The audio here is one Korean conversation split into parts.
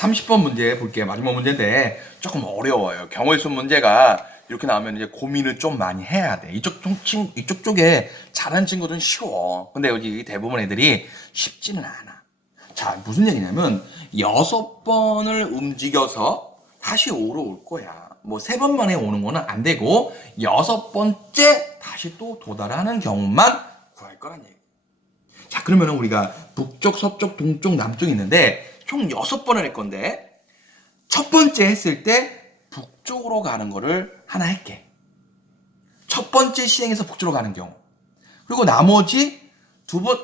30번 문제 볼게요. 마지막 문제인데 조금 어려워요. 경우의 수 문제가 이렇게 나오면 이제 고민을 좀 많이 해야 돼. 이쪽 쪽- 친 이쪽 쪽에 잘하는 친구들은 쉬워. 근데 여기 대부분 애들이 쉽지는 않아. 자, 무슨 얘기냐면 여섯 번을 움직여서 다시 오로 올 거야. 뭐 세 번 만에 오는 거는 안 되고 여섯 번째 다시 또 도달하는 경우만 구할 거란 얘기. 자, 그러면은 우리가 북쪽, 서쪽, 동쪽, 남쪽 있는데 총 여섯 번을 할 건데 첫 번째 했을 때 북쪽으로 가는 거를 하나 할게. 첫 번째 시행에서 북쪽으로 가는 경우. 그리고 나머지 두 번,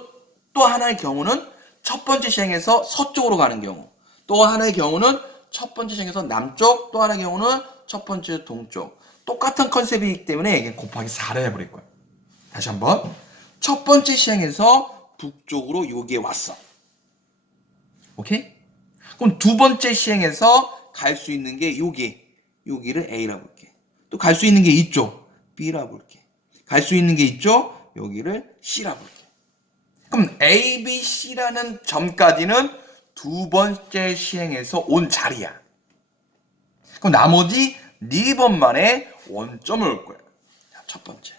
또 하나의 경우는 첫 번째 시행에서 서쪽으로 가는 경우. 또 하나의 경우는 첫 번째 시행에서 남쪽, 또 하나의 경우는 첫 번째 동쪽. 똑같은 컨셉이기 때문에 이게 곱하기 4를 해버릴 거야. 다시 한번. 첫 번째 시행에서 북쪽으로 여기에 왔어. 오케이? 그럼 두 번째 시행에서 갈 수 있는 게 여기. 여기를 A라고 볼게. 또 갈 수 있는 게 이쪽. B라고 볼게. 갈 수 있는 게 이쪽. 여기를 C라고 볼게. 그럼 A, B, C라는 점까지는 두 번째 시행에서 온 자리야. 그럼 나머지 네 번 만에 원점을 올 거야. 자, 첫 번째.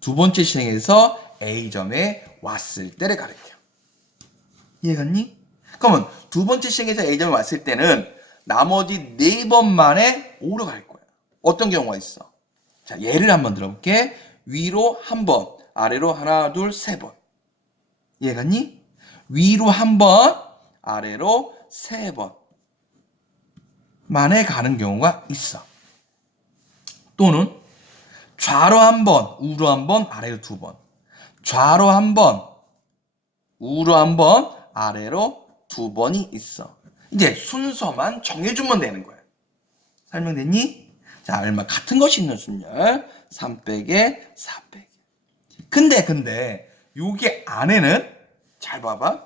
두 번째 시행에서 A점에 왔을 때를 가르쳐. 이해 갔니? 그러면 두 번째 시행에서 A점에 왔을 때는 나머지 네 번 만에 O로 갈 거야. 어떤 경우가 있어? 자, 예를 한번 들어볼게. 위로 한 번, 아래로 하나, 둘, 세 번. 이해 갔니? 위로 한 번, 아래로 세 번. 만에 가는 경우가 있어. 또는 좌로 한 번, 우로 한 번, 아래로 두 번. 좌로 한 번, 우로 한 번, 아래로 두 번이 있어. 이제 순서만 정해주면 되는 거야. 설명됐니? 자, 얼마 같은 것이 있는 순열. 3 빼기 4 빼기. 근데, 근데, 요게 안에는, 잘 봐봐.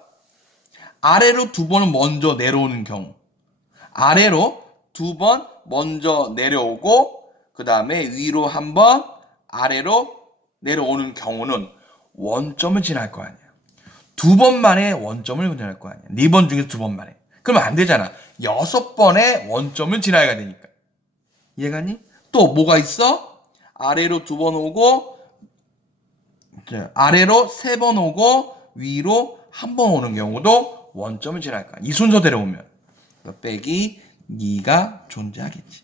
아래로 두 번은 먼저 내려오는 경우. 아래로 두 번 먼저 내려오고, 그 다음에 위로 한 번, 아래로 내려오는 경우는 원점을 지날 거 아니야. 두 번 만에 원점을 지날 거 아니야. 네 번 중에서 두 번 만에. 그러면 안 되잖아. 여섯 번에 원점을 지나야 되니까. 이해가 니? 또 뭐가 있어? 아래로 두 번 오고, 자, 아래로 세 번 오고, 위로 한 번 오는 경우도 원점을 지날 거야. 이 순서대로. 그래서 빼기 2가 존재하겠지.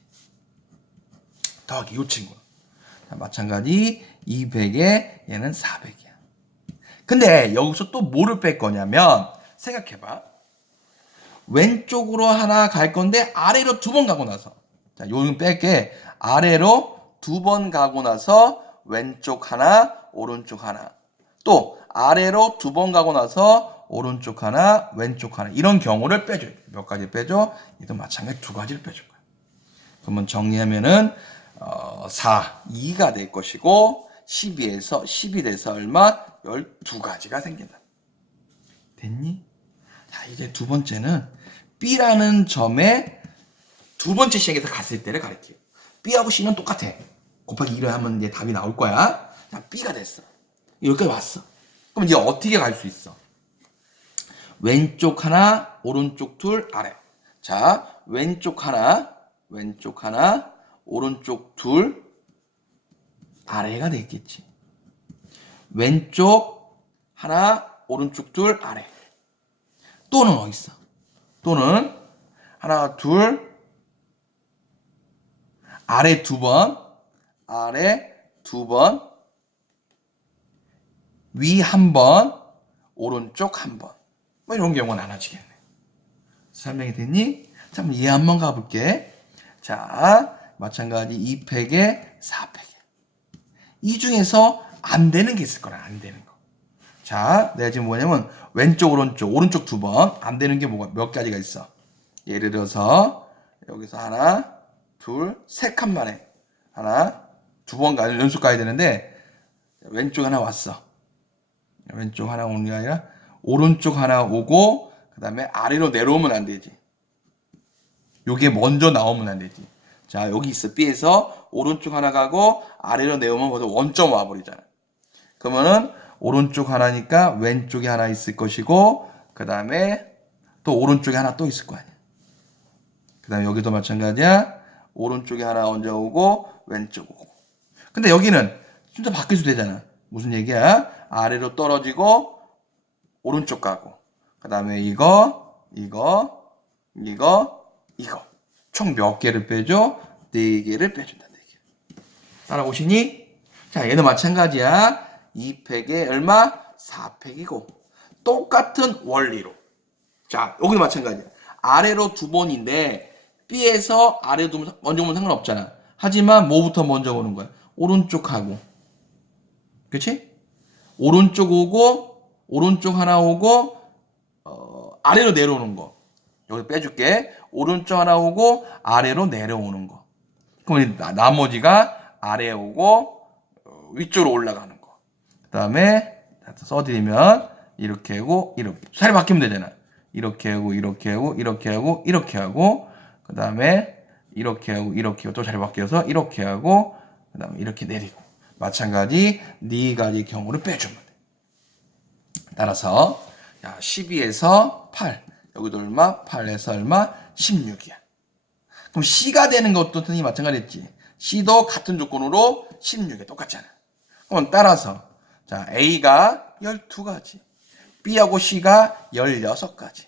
더하기 이 친구. 자, 마찬가지 200에 얘는 400이야. 근데 여기서 또 뭐를 뺄 거냐면 생각해봐. 왼쪽으로 하나 갈 건데 아래로 두 번 가고 나서. 자 요는 뺄게. 아래로 두 번 가고 나서 왼쪽 하나 오른쪽 하나. 또 아래로 두 번 가고 나서 오른쪽 하나 왼쪽 하나. 이런 경우를 빼줘요 몇 가지 빼줘? 얘도 마찬가지 두 가지를 빼줄 거야. 그러면 정리하면은 어, 4, 2가 될 것이고 12에서 10이 돼서 얼마? 12가지가 생긴다. 됐니? 자, 이제 두 번째는 B라는 점에 두 번째 시행에서 갔을 때를 가리켜요. B하고 C는 똑같아. 곱하기 2를 하면 이제 답이 나올 거야. 자, B가 됐어. 여기까지 왔어. 그럼 이제 어떻게 갈 수 있어? 왼쪽 하나, 오른쪽 둘, 아래. 자, 왼쪽 하나, 왼쪽 하나, 오른쪽 둘, 아래가 되겠지. 왼쪽 하나, 오른쪽 둘, 아래. 또는 어디 있어? 또는 하나, 둘, 아래 두 번, 아래 두 번, 위 한 번, 오른쪽 한 번. 뭐 이런 경우가 나눠지겠네. 설명이 됐니? 자, 얘 한번 가볼게. 자, 마찬가지 2팩에 4팩에. 이 중에서 안 되는 게 있을 거라, 안 되는 거. 자, 내가 지금 뭐냐면, 왼쪽, 오른쪽, 오른쪽 두 번, 안 되는 게 뭐가, 몇 가지가 있어. 예를 들어서, 여기서 하나, 둘, 세 칸 만에. 하나, 두 번 가, 연속 가야 되는데, 왼쪽 하나 왔어. 왼쪽 하나 오는 게 아니라, 오른쪽 하나 오고, 그 다음에 아래로 내려오면 안 되지. 요게 먼저 나오면 안 되지. 자, 여기 있어. B에서 오른쪽 하나 가고 아래로 내오면 벌써 원점 와버리잖아. 그러면은 오른쪽 하나니까 왼쪽에 하나 있을 것이고, 그 다음에 또 오른쪽에 하나 또 있을 거 아니야. 그 다음에 여기도 마찬가지야. 오른쪽에 하나 얹어 오고 왼쪽 오고. 근데 여기는 순서 바뀌어도 되잖아. 무슨 얘기야? 아래로 떨어지고 오른쪽 가고. 그 다음에 이거, 이거, 이거, 이거. 총 몇 개를 빼줘? 네 개를 빼준다. 네 개. 따라오시니? 자, 얘도 마찬가지야. 2팩에 얼마? 4팩이고. 똑같은 원리로. 자, 여기도 마찬가지야. 아래로 두 번인데, B에서 아래로 두번 먼저 오면 상관없잖아. 하지만 뭐부터 먼저 오는 거야? 오른쪽하고. 그치? 오른쪽 오고, 오른쪽 하나 오고, 어, 아래로 내려오는 거. 여기 빼줄게. 오른쪽 하나 오고, 아래로 내려오는 거. 그럼 이 나- 나머지가 아래에 오고, 어, 위쪽으로 올라가는 거. 그 다음에 써드리면 이렇게 하고 이렇게 살이 바뀌면 되잖아. 이렇게 하고 이렇게 하고 이렇게 하고 이렇게 하고 그 다음에 이렇게 하고 이렇게 하고 또 자리 바뀌어서 이렇게 하고 그 다음에 이렇게 내리고 마찬가지 네 가지 경우를 빼주면 돼. 따라서 12에서 8 여기도 얼마? 8에서 얼마? 16이야. 그럼 C가 되는 것도 선생님이 마찬가지였지. C도 같은 조건으로 16에 똑같잖아. 그럼 따라서 자 A가 12가지, B하고 C가 16가지.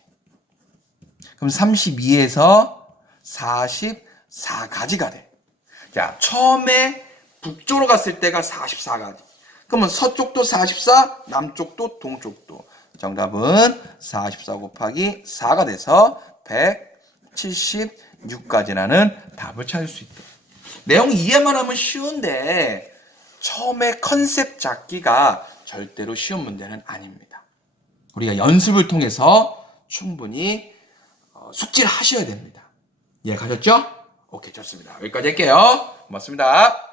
그럼 32에서 44가지가 돼. 자 처음에 북쪽으로 갔을 때가 44가지. 그러면 서쪽도 44, 남쪽도 동쪽도. 정답은 44 곱하기 4가 돼서 176가지라는 답을 찾을 수 있다. 내용 이해만 하면 쉬운데 처음에 컨셉 잡기가 절대로 쉬운 문제는 아닙니다. 우리가 연습을 통해서 충분히 어, 숙지를 하셔야 됩니다. 이해 가셨죠? 오케이 좋습니다. 여기까지 할게요. 고맙습니다.